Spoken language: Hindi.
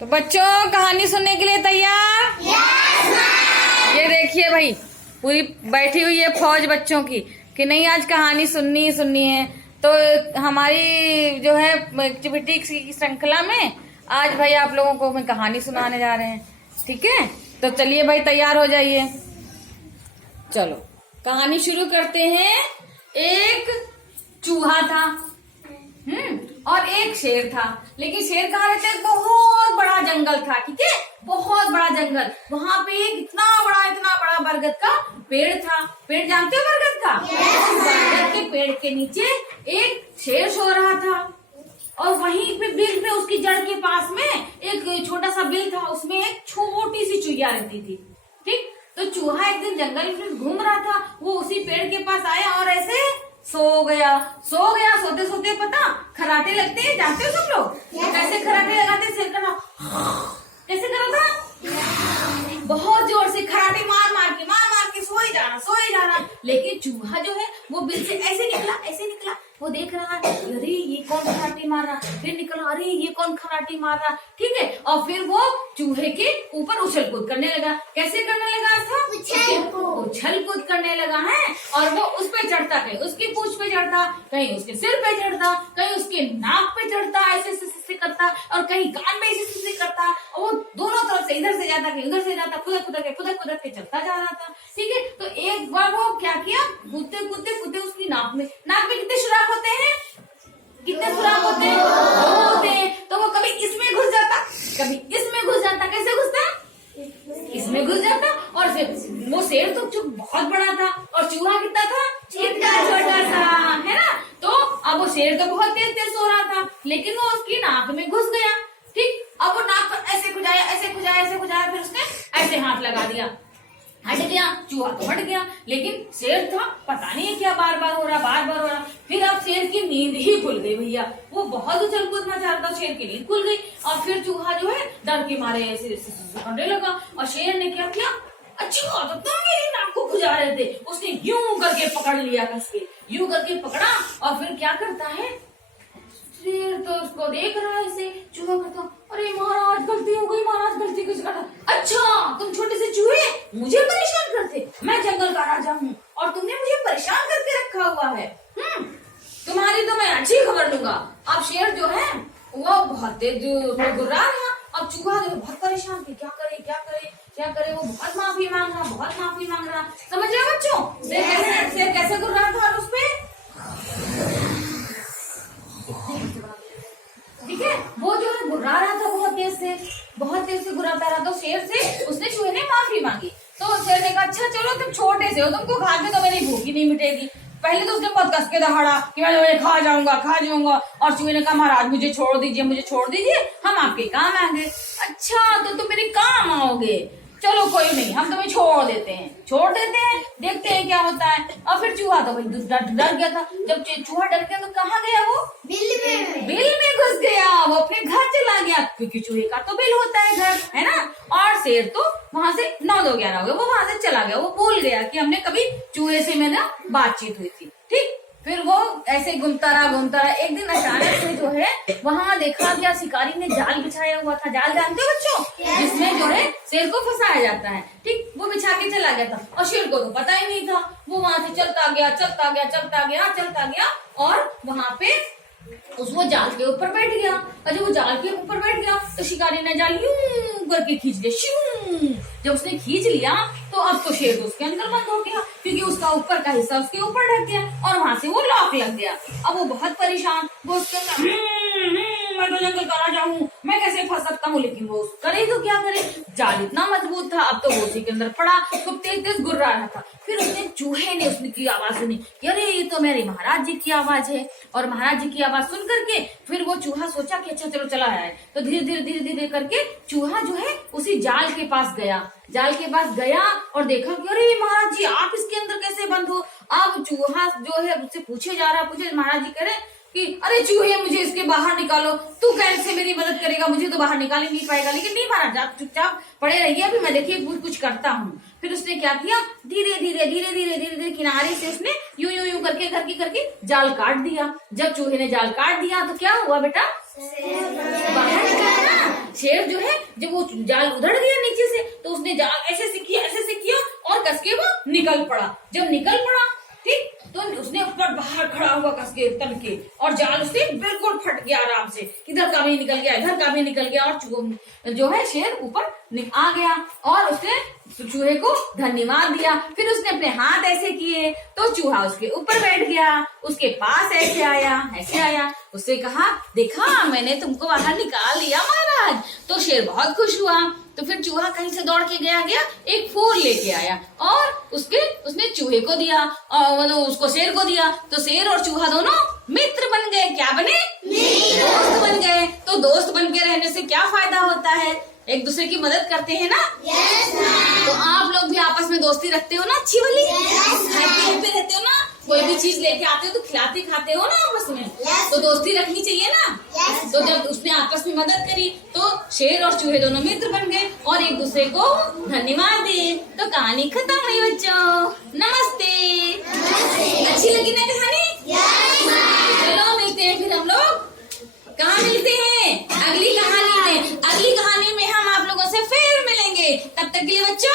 तो बच्चों कहानी सुनने के लिए तैयार? ये देखिए भाई पूरी बैठी हुई है फौज बच्चों की कि नहीं आज कहानी सुननी ही सुननी है। तो हमारी जो है एक्टिविटी की श्रृंखला में आज भाई आप लोगों को मैं कहानी सुनाने जा रहे हैं। ठीक है, तो चलिए भाई तैयार हो जाइए। चलो कहानी शुरू करते हैं। एक चूहा था और एक शेर था, लेकिन शेर कहाँ रहते हैं? बहुत बड़ा जंगल था। ठीक है, बहुत बड़ा जंगल। वहां पे एक इतना बड़ा बरगद का पेड़ था। पेड़ जानते हो बरगद का? बरगद के पेड़ के नीचे एक शेर सो रहा था और वहीं पे बिल पे उसकी जड़ के पास में एक छोटा सा बिल था, उसमें एक छोटी सी चुईया रहती थी। ठीक, तो चूहा एक दिन जंगल में घूम रहा था, वो उसी पेड़ के पास आया और ऐसे सो गया। सोते सोते पता खराटे लगते हैं, जानते हो सब लोग? कैसे खराटे लगाते? सिर करा कैसे करा था? बहुत जोर से खराटे मार मार के सोए जा रहा। लेकिन चूहा जो है वो बिल से ऐसे निकला। वो देख रहा है, अरे ये कौन खराटे मार रहा? फिर निकला, अरे ये कौन खराटे मार रहा? ठीक है, और फिर वो चूहे के ऊपर उछल कूद करने लगा। कैसे करने लगा था? उछल कूद करने लगा है। और वो उस पे चढ़ता, कहीं उसकी पूंछ पे चढ़ता, कहीं उसके सिर पे चढ़ता, कहीं उसके नाक पे चढ़ता, ऐसे करता, और कहीं कान में ऐसे करता। और वो दोनों तरफ से इधर से जाता, कहीं उधर से जाता, खुदक के चलता जा रहा था। ठीक है, तो एक बार वो क्या किया, कूदते उसकी नाक में कितने सुराख होते हैं? कितने सुराख होते हैं? दो होते हैं। तो वो कभी इसमें घुस जाता, कभी इसमें घुस जाता। कैसे घुसता? इसमें घुस जाता। और फिर वो शेर तो चूक बहुत बड़ा था और चूहा कितना था? छोटा सा, है ना? तो अब वो शेर तो बहुत तेज सो रहा था, लेकिन वो उसकी नाक में घुस गया। ठीक, अब वो नाक पर ऐसे खुजाया, फिर उसने ऐसे हाथ लगा दिया, हट गया। चूहा तो हट गया, लेकिन शेर था पता नहीं क्या बार बार हो रहा। फिर अब शेर की नींद ही खुल गई भैया। वो बहुत उछल कूद मचा रहा था, शेर की नींद खुल गई। और फिर चूहा जो है डर के मारे ऐसे करने लगा। और शेर ने क्या किया? अच्छा तो तुम मेरी नाक को खुजा रहे थे। उसने यूं करके पकड़ लिया, कस के यूं करके पकड़ा। और फिर क्या करता है शेर? तो उसको देख रहा है ऐसे। चूहा कहता, अरे महाराज गलती हो गई, महाराज गलती कुछ करता। अच्छा तुम छोटे से चूहे मुझे परेशान करते? मैं जंगल का राजा हूँ और तुमने मुझे परेशान करके रखा हुआ है। तुम्हारी तो मैं अच्छी खबर लूंगा। अब शेर जो है वो बहुत तेज गुर्रा रहा। अब चूहा जो बहुत परेशान थे, क्या करे? वो बहुत माफी मांग रहा। समझ रहे हो बच्चों? शेर कैसे गुर्रा था और उसपे ठीक है, वो जो है गुर्रा रहा था बहुत तेज से गुर्राता रहा। तो शेर से उसने चूहे ने माफी मांगी। तो शेर ने कहा, अच्छा चलो तुम छोटे से हो, तुमको खा के तो मेरी भूख ही नहीं मिटेगी। पहले तो उसने बहुत कस के दहाड़ा कि मैं खा जाऊंगा। और चूहे ने कहा, महाराज मुझे छोड़ दीजिए, हम आपके काम आएंगे। अच्छा तो तुम मेरे काम आओगे, चलो कोई नहीं, हम तुम्हें छोड़ देते हैं, देखते हैं क्या होता है। और फिर चूहा तो भाई डर गया था। जब चूहा डर गया तो कहाँ गया वो? बिल में घुस गया। वो अपने घर चला गया, क्योंकि चूहे का तो बिल होता है घर, है ना? और शेर तो वहां से 9-2-11 हो गया, वो वहां से चला गया। वो भूल गया कि हमने कभी चूहे से मेरा बातचीत हुई थी। ठीक, फिर वो ऐसे घूमता रहा। एक दिन अचानक से जो है वहां देखा क्या, शिकारी ने जाल बिछाया हुआ था। जाल जानते हो बच्चों? जिसमें जो है शेर को फंसाया जाता है। ठीक, वो बिछा के चला गया था और शेर को तो पता ही नहीं था। वो वहां से चलता गया और वहां पे वो जाल के ऊपर बैठ गया। और जब वो जाल के ऊपर बैठ गया तो शिकारी ने जाल यूं करके खींच लिया। जब उसने खींच लिया तो अब तो शेर तो उसके अंदर बंद हो गया, क्योंकि उसका ऊपर का हिस्सा उसके ऊपर ढक गया और वहां से वो लॉक लग गया। अब वो बहुत परेशान, वो उसके अंदर मैं तो जंगल का राजा हूँ, मैं कैसे फंस सकता हूँ? लेकिन वो करे तो क्या करे, जाल इतना मजबूत था। अब तो वो उसी के अंदर पड़ा, तो तेज गुर्रा रहा था। फिर उसने चूहे ने उसकी आवाज सुनी, अरे ये तो मेरे महाराज जी की आवाज है। और महाराज जी की आवाज सुन करके फिर वो चूहा सोचा कि अच्छा चलो चला है। तो धीरे करके चूहा जो है उसी जाल के पास गया और देखा कि अरे महाराज जी आप इसके अंदर कैसे बंद हो? अब चूहा जो है उससे पूछे महाराज जी कह रहे कि अरे चूहे मुझे इसके बाहर निकालो, तू कैसे मेरी मदद करेगा? मुझे तो बाहर निकाल ही नहीं पाएगा। लेकिन नहीं महाराज, आप चुपचाप पड़े रहिए, अभी मैं देखिए कुछ करता हूँ। फिर उसने क्या किया, धीरे किनारे से उसने यूं करके जाल काट दिया। जब चूहे ने जाल काट दिया तो क्या हुआ बेटा? बाहर निकला ना। शेर जो है जब वो जाल उधड़ गया नीचे से तो उसने जाल ऐसे से किया और कस के वो निकल पड़ा। जब निकल पड़ा ठीक तो उसने ऊपर बाहर खड़ा हुआ कस के तन के और जाल उससे बिल्कुल फट गया आराम से, इधर का भी निकल गया इधर का भी निकल गया और जो है शेर ऊपर आ गया और उसने चूहे को धन्यवाद दिया। फिर उसने अपने हाथ ऐसे किए तो चूहा उसके ऊपर बैठ गया, उसके पास ऐसे आया, उससे कहा देखा मैंने तुमको बाहर निकाल लिया महाराज। तो शेर बहुत खुश हुआ। तो फिर चूहा कहीं से दौड़ के गया एक फूल लेके आया और उसने चूहे को दिया और मतलब उसको शेर को दिया। तो शेर और चूहा दोनों मित्र बन गए। क्या बने? दोस्त बन गए। तो दोस्त बन के रहने से क्या फायदा होता है? एक दूसरे की मदद करते हैं ना। तो आप लोग भी आपस में दोस्ती रखते हो ना अच्छी वाली, हैप्पी रहते हो ना। कोई भी चीज लेके आते हो तो खिलाते खाते हो ना आपस में, तो दोस्ती रखनी चाहिए ना। तो जब उसने आपस में मदद करी तो शेर और चूहे दोनों मित्र बन गए और एक दूसरे को धन्यवाद दिए। तो कहानी खत्म हुई बच्चों। नमस्ते। अच्छी लगी ना कहानी? चलो मिलते हैं फिर हम लोग। कहाँ मिलते हैं? अगली कहानी में। अगली कहानी में हम आप लोगों से फिर मिलेंगे। तब तक के लिए बच्चों